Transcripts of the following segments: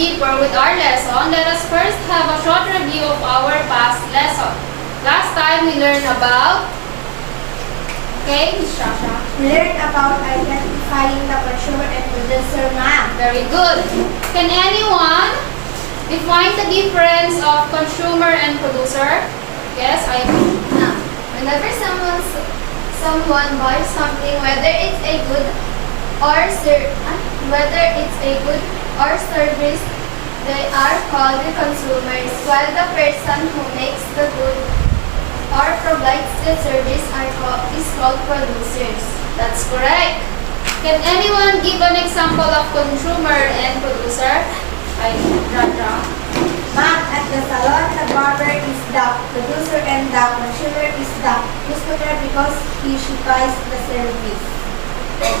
deeper with our lesson, let us first have a short review of our past lesson. Last time we learned about, okay, Ms. Shasha? We learned about identifying the consumer and producer, ma'am. Very good. Can anyone define the difference of consumer and producer? Yes, I agree. Ma'am, whenever someone buys something, whether it's a good or service, they are called the consumers, while the person who makes the good or provides the service is called producers. That's correct. Can anyone give an example of consumer and producer? Raja. Ma'am, at the salon, the barber is the producer and the consumer is the customer because she buys the service.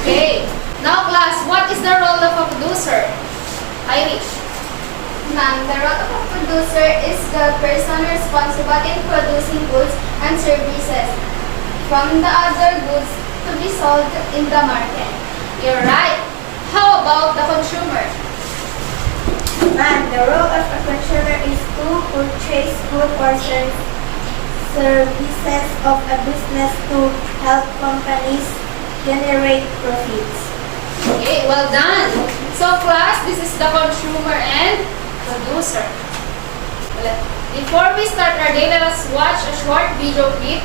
Okay. Now class, what is the role of a producer? Irish. Ma'am, the role of a producer is the person responsible in producing goods and services from the other goods to be sold in the market. You're right. How about the consumer? Ma'am, the role of a consumer is to purchase goods or services of a business to help companies generate profits. Okay, well done. So class, this is the consumer and producer. Before we start our day, let us watch a short video clip.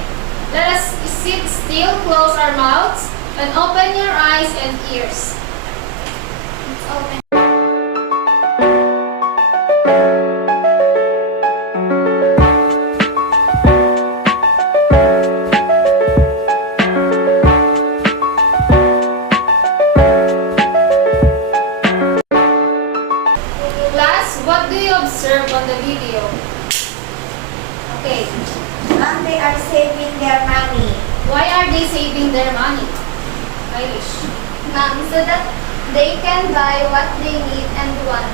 Let us sit still, close our mouths, and open your eyes and ears. Let's open. Class, what do you observe on the video? Okay, Ma'am, they are saving their money. why are they saving their money? Irish. Ma'am, so that they can buy what they need and want.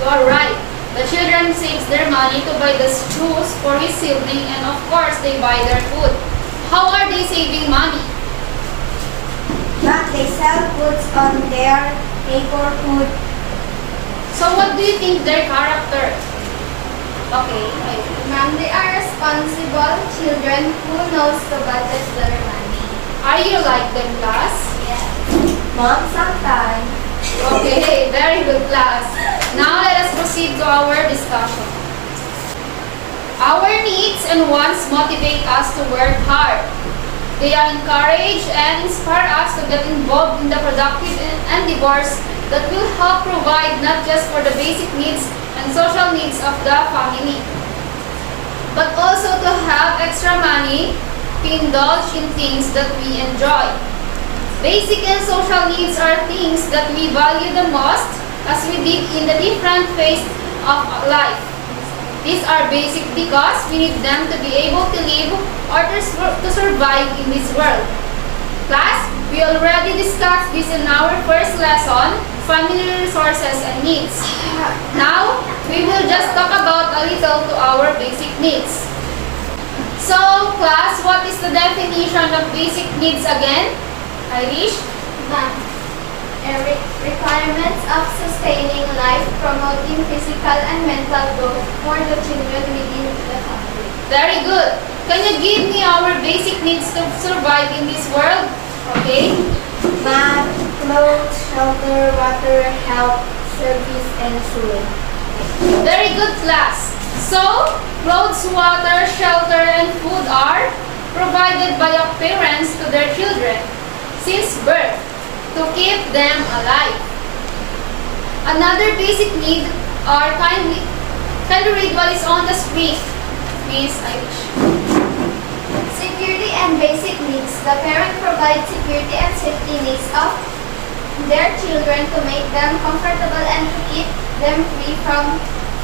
You are right. The children saves their money to buy the shoes for his sibling, and of course they buy their food. How are they saving money? Ma'am, they sell goods on their neighborhood. So what do you think their character? Okay, Ma'am, they are responsible children who knows to budget their money. are you like them, class? Yes. Mom, sometimes. Okay, very good, class. Now let us proceed to our discussion. Our needs and wants motivate us to work hard. They encourage and inspire us to get involved in the productive endeavors that will help provide not just for the basic needs and social needs of the family, but also to have extra money to indulge in things that we enjoy. Basic and social needs are things that we value the most as we did in the different phase of life. These are basic because we need them to be able to live or to survive in this world. Class, we already discussed this in our first lesson, family resources and needs. Now, we will just talk about a little to our basic needs. So, class, what is the definition of basic needs again? Irish? Ma'am, requirements of sustaining life, promoting physical and mental growth for the children within the family. Very good. Can you give me our basic needs to survive in this world? Okay? Ma'am, clothes, shelter, water, health, service, and food. Very good, class. So, clothes, water, shelter, and food are provided by our parents to their children since birth to keep them alive. Another basic need are can you read what is on the screen? Miss Irish. Security and basic needs. The parent provides security and safety needs of their children to make them comfortable and to keep them free from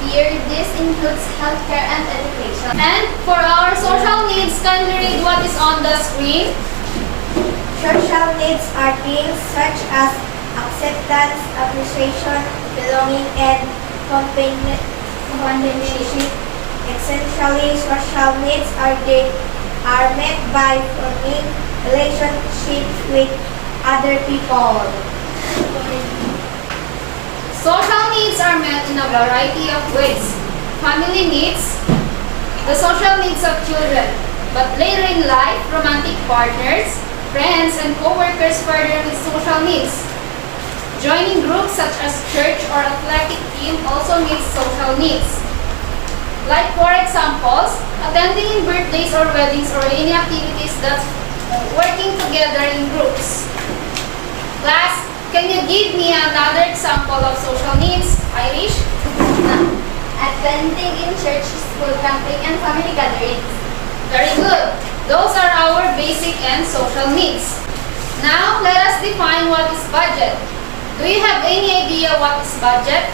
fear. This includes healthcare and education. And for our social needs, can you read what is on the screen? Social needs are things such as acceptance, appreciation, belonging, and companionship. Essentially, social needs are met by forming relationships with other people. Social needs are met in a variety of ways. Family needs, the social needs of children, but later in life, romantic partners, friends, and co-workers further with social needs. Joining groups such as church or athletic team also meets social needs. Like for examples, attending in birthdays or weddings or any activities that's working together in groups. Class, can you give me another example of social needs, Irish? Attending in church, school camping, and family gatherings. Very good. Those are our basic and social needs. Now, let us define what is budget. Do you have any idea what is budget?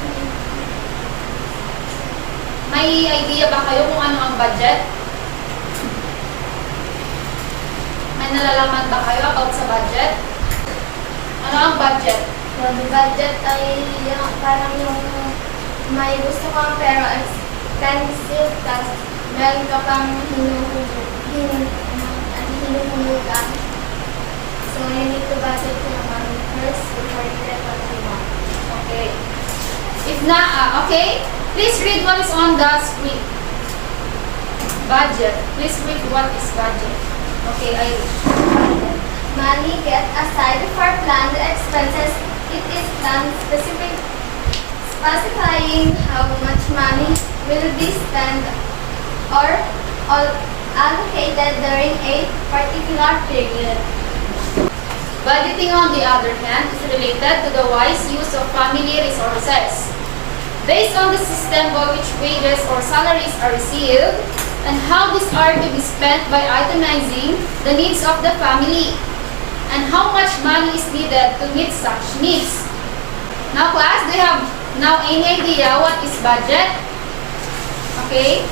May idea ba kayo kung ano ang budget? May nalalaman ba kayo about sa budget? Ano ang budget? The budget ay parang yung may gusto kang pero expensive, tapos meron ka pang hinuhulugan. So, you need to budget your money first before you get what you want. Okay. If not, okay. Please read what is on the screen. Budget. Please read what is budget. Okay, Irish. Money get aside for planned expenses. It is planned specifying how much money will be spent or allocated during a particular period. Budgeting, on the other hand, is related to the wise use of family resources. Based on the system by which wages or salaries are received and how these are to be spent by itemizing the needs of the family and how much money is needed to meet such needs. Now class, do you have now any idea what is budget? Okay?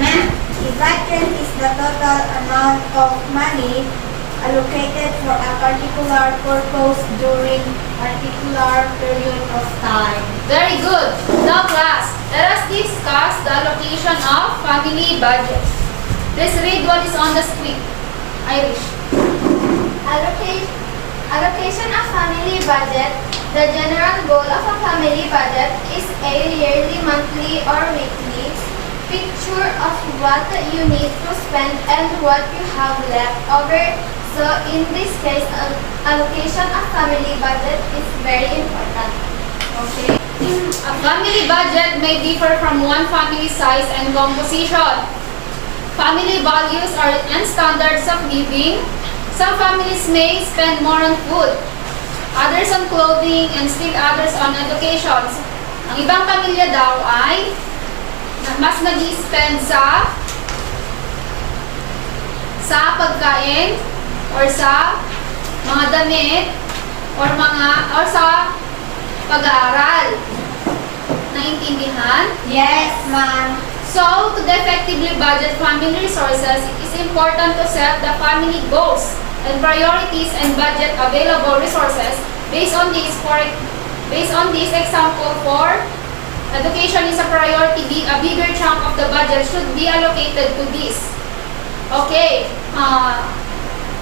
Ma'am, the budget is the total amount of money allocated for a particular purpose during a particular period of time. Very good. Now class, let us discuss the allocation of family budget. Please read what is on the screen. Irish. Allocation of family budget. The general goal of a family budget is a yearly, monthly, or weekly picture of what you need to spend and what you have left over. So in this case, allocation of family budget is very important. Okay. A family budget may differ from one family size and composition. Family values and standards of living. Some families may spend more on food, others on clothing, and still others on education. Ang ibang pamilya daw ay mas nag-spend sa pagkain or sa mga damit or sa pag-aaral. Naintindihan? Yes, ma'am. So, to effectively budget family resources, it is important to set the family goals and priorities and budget available resources based on this example for education is a priority, a bigger chunk of the budget should be allocated to this. Okay.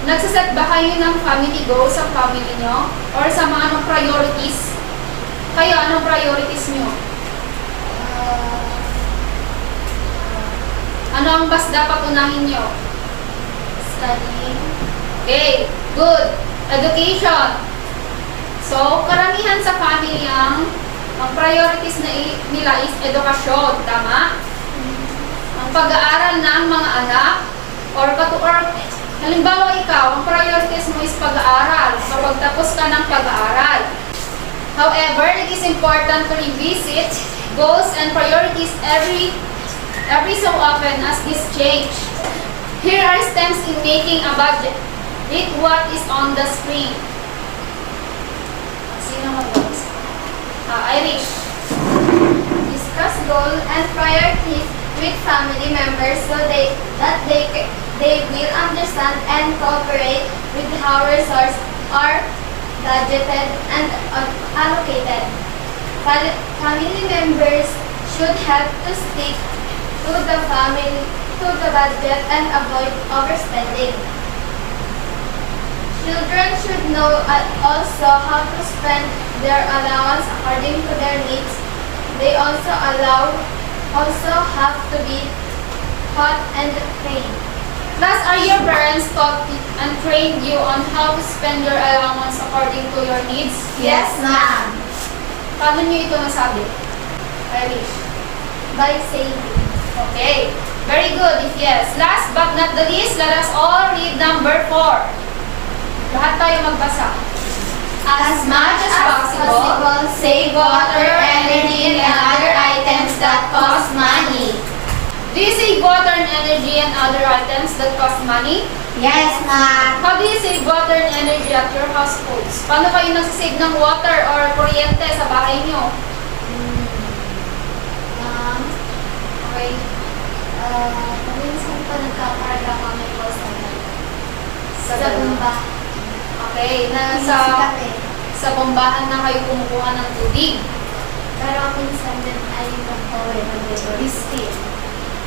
Nagsaset ba kayo ng family goals sa family nyo? Or sa mga anong priorities? Kayo, anong priorities nyo? Ano ang mas dapat unahin nyo? Studying. Okay, good. Education. So, karamihan sa family ang priorities nila is edukasyon. Tama? Ang pag-aaral ng mga anak or halimbawa ikaw, ang priorities mo is pag-aaral kapag tapos ka ng pag-aaral. However, it is important to revisit goals and priorities every so often as this change. Here are steps in making a budget. Read what is on the screen. Sino mag-voice? Irish. Discuss goals and priorities with family members so that they will understand and cooperate with how resources are budgeted and allocated. Family members should have to stick to the budget and avoid overspending. Children should know also how to spend their allowance according to their needs They also have to be taught and trained. Class, are your parents taught and trained you on how to spend your allowance according to your needs? Yes, ma'am. Paano nyo ito nasabi? Irish. By saving. Okay. Very good if yes. Last but not the least, let us all read number 4. Lahat tayo magbasa. As much as possible, save water, energy, and other items that cost money. Do you save water and energy and other items that cost money? Yes, ma'am. How do you save water and energy at your households? Paano kayo nagsisave ng water or kuryente sa bahay nyo? Okay. Paminsan po nagkakarga kami po sa bumba. Okay, Sikat eh. sa bombahan na kayo kumukuha ng tubig. Pero minsan din ay nagpawin ng Biscuit.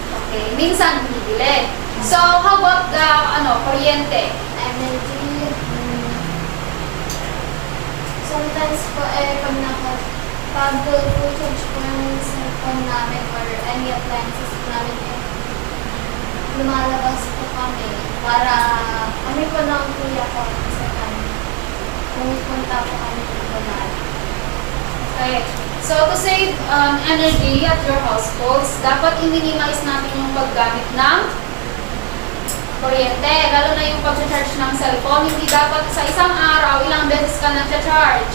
Okay, minsan bibili. So, how about the kuryente? energy. Sometimes po pag full charge po yung cellphone namin or any appliances po namin lumalabas po kami para kami po ng kuya ko sa kami. Pumupunta po kami ng bagal. Okay. So, to save energy at your households, dapat i-minimize natin yung paggamit ng kuryente. Lalo na yung pag-charge ng cellphone. Hindi dapat sa isang araw, ilang beses ka nag-charge.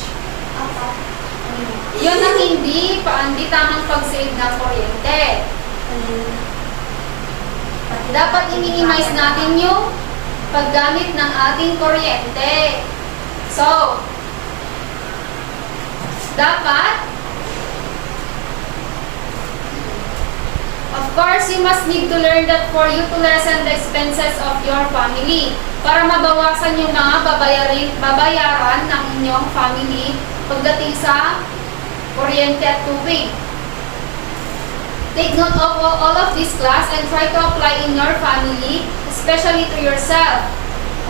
Yun ang hindi tamang pag-save ng kuryente. Dapat i-minimize natin yung paggamit ng ating kuryente. So, dapat, of course, you must need to learn that for you to lessen the expenses of your family para mabawasan yung mga babayaran ng inyong family pagdating sa kuryente at tubig. Take note of all of this class and try to apply in your family, especially to yourself.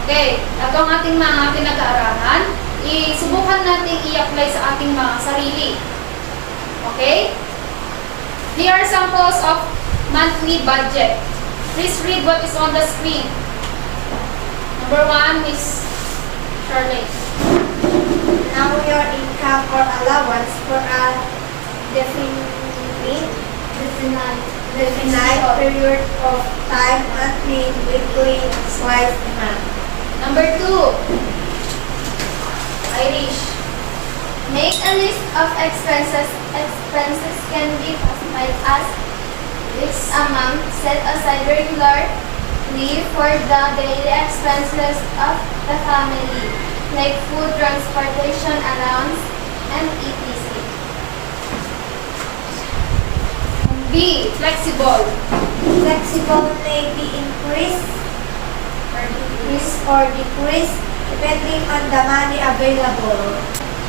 Okay, ito ang ating mga pinag-aaralan. Subukan natin i-apply sa ating mga sarili. Okay? Here are samples of monthly budget. Please read what is on the screen. Number 1 is Charlotte. Now your income or allowance for a definite period of time, monthly, weekly, twice a month. Number 2, Irish. Make a list of expenses. Expenses can be classified as this amount set aside regularly for the daily expenses of the family, like food, transportation, allowance, and etc. B, flexible. Flexible may be increased or decreased depending on the money available.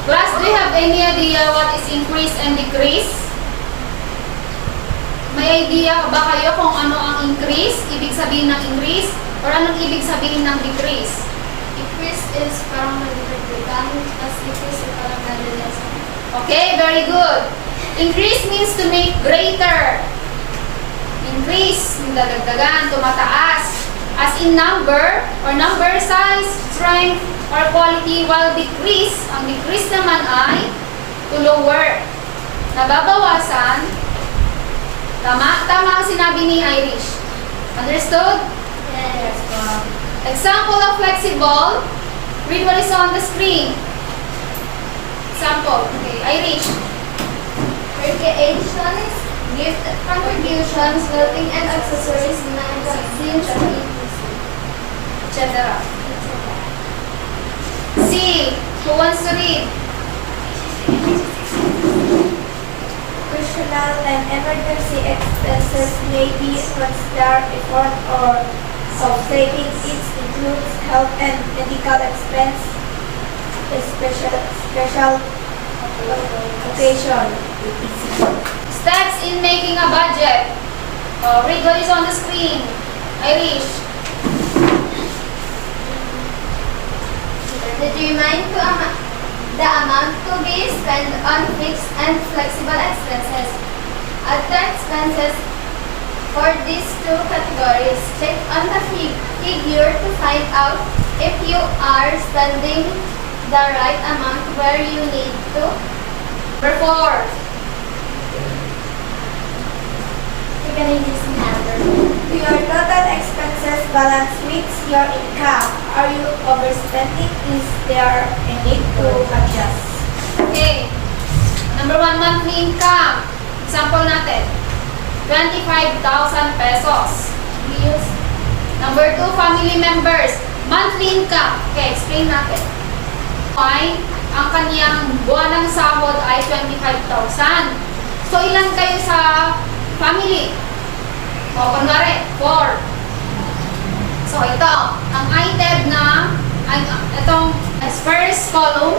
Class, do you have any idea what is increase and decrease? May idea ba kayo kung ano ang increase? Ibig sabihin ng increase? Or anong ibig sabihin ng decrease? Increase is parang nagdagdagan, tapos decrease is parang nadalasan. Okay, very good. Increase means to make greater. Increase, dadagdagan, tumataas. As in number or number size, strength, or quality, while decrease, ang decrease naman ay to lower. Nababawasan. Tama ang sinabi ni Irish. Understood? Yes. Example of flexible. Read what is on the screen. Example. Okay, Irish. Recreations, gift contributions, clothing and accessories, magazines, Etc. C. Who wants to read? Personal and emergency expenses may be considered a form or of saving. It includes health and medical expense, a special occasion. Steps in making a budget. Read what is on the screen. Irish. determine the amount to be spent on fixed and flexible expenses. Other expenses for these two categories, check on the figure to find out if you are spending the right amount where you need to. Number 4. You're gonna use some hammer. Do your total expenses balance with your income? Are you overspending? Is there a need to adjust? Okay. Number 1, monthly income. Example natin. 25,000 pesos. Use Number 2, family members. Monthly income. Okay, explain natin. Why? Ang kaniyang buwanang sahod ay 25,000. So, ilan kayo sa family? O, kunwari, 4. So, ito. Ang item na, itong first column,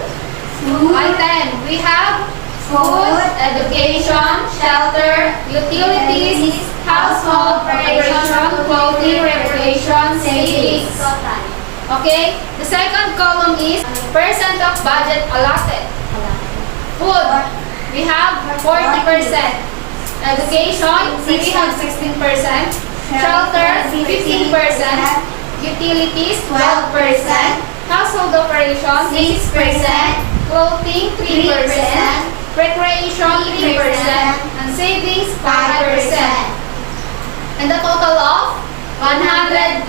item. We have food, education, shelter, utilities, household, preparation, clothing, recreation, savings. total. Okay? The second column is percent of budget allotted. Food, we have 40%. Education, we have 16%. Shelter, 15%. Utilities, 12%. Household operations, 6%. Clothing, 3%. Recreation, 3%. And savings, 5%. And the total of 100%.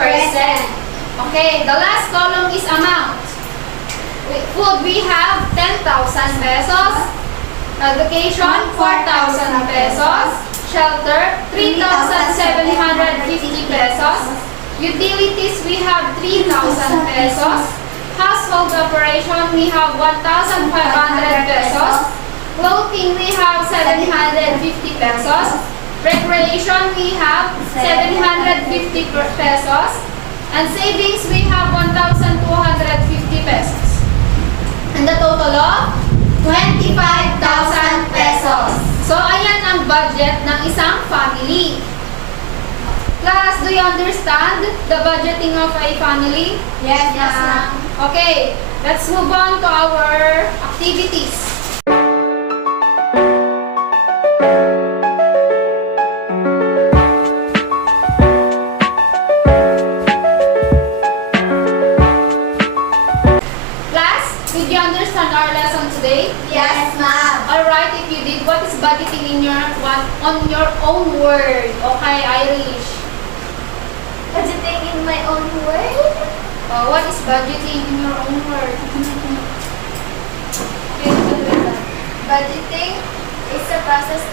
Okay, the last column is amount. With food, we have 10,000 pesos. Education, 4,000 pesos. Shelter, 3,750 pesos. Utilities, we have 3,000 pesos. Household operation, we have 1,500 pesos. Clothing, we have 750 pesos. Recreation, we have 750 pesos. And savings, we have 1,250 pesos. And the total of 25,000 pesos. So, ayan ang budget ng isang family. Class, do you understand the budgeting of a family? Yes, Yes, ma'am. ma'am. Okay, let's move on to our activities. Class, did you understand our lesson today? Yes, ma'am. Alright, if you did, what is budgeting in your on your own word? Okay, Irish. Budgeting in my own word. What is budgeting in your own word? Budgeting is the process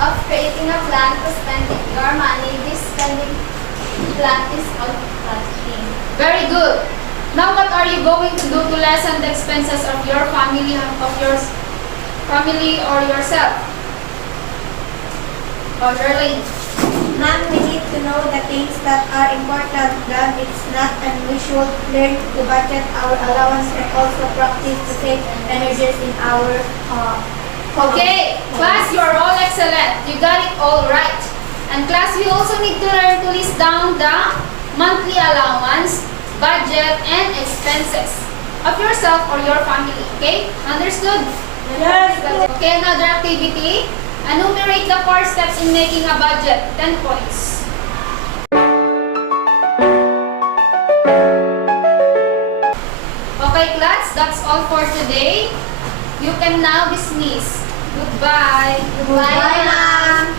of creating a plan to spend your money. This spending plan is called budgeting. Very good. Now, what are you going to do to lessen the expenses of your family, or yourself? Shirley. Ma'am, we need to know the things that are important. That it's not unusual. Learn to budget our allowance and also practice to save energies in our Okay, class, you are all excellent. You got it all right. And class, you also need to learn to list down the monthly allowance, budget, and expenses of yourself or your family. Okay? Understood? Yes. Okay, another activity. Enumerate the 4 steps in making a budget. 10 points. Okay, class, that's all for today. You can now dismiss. Goodbye. Goodbye, ma'am.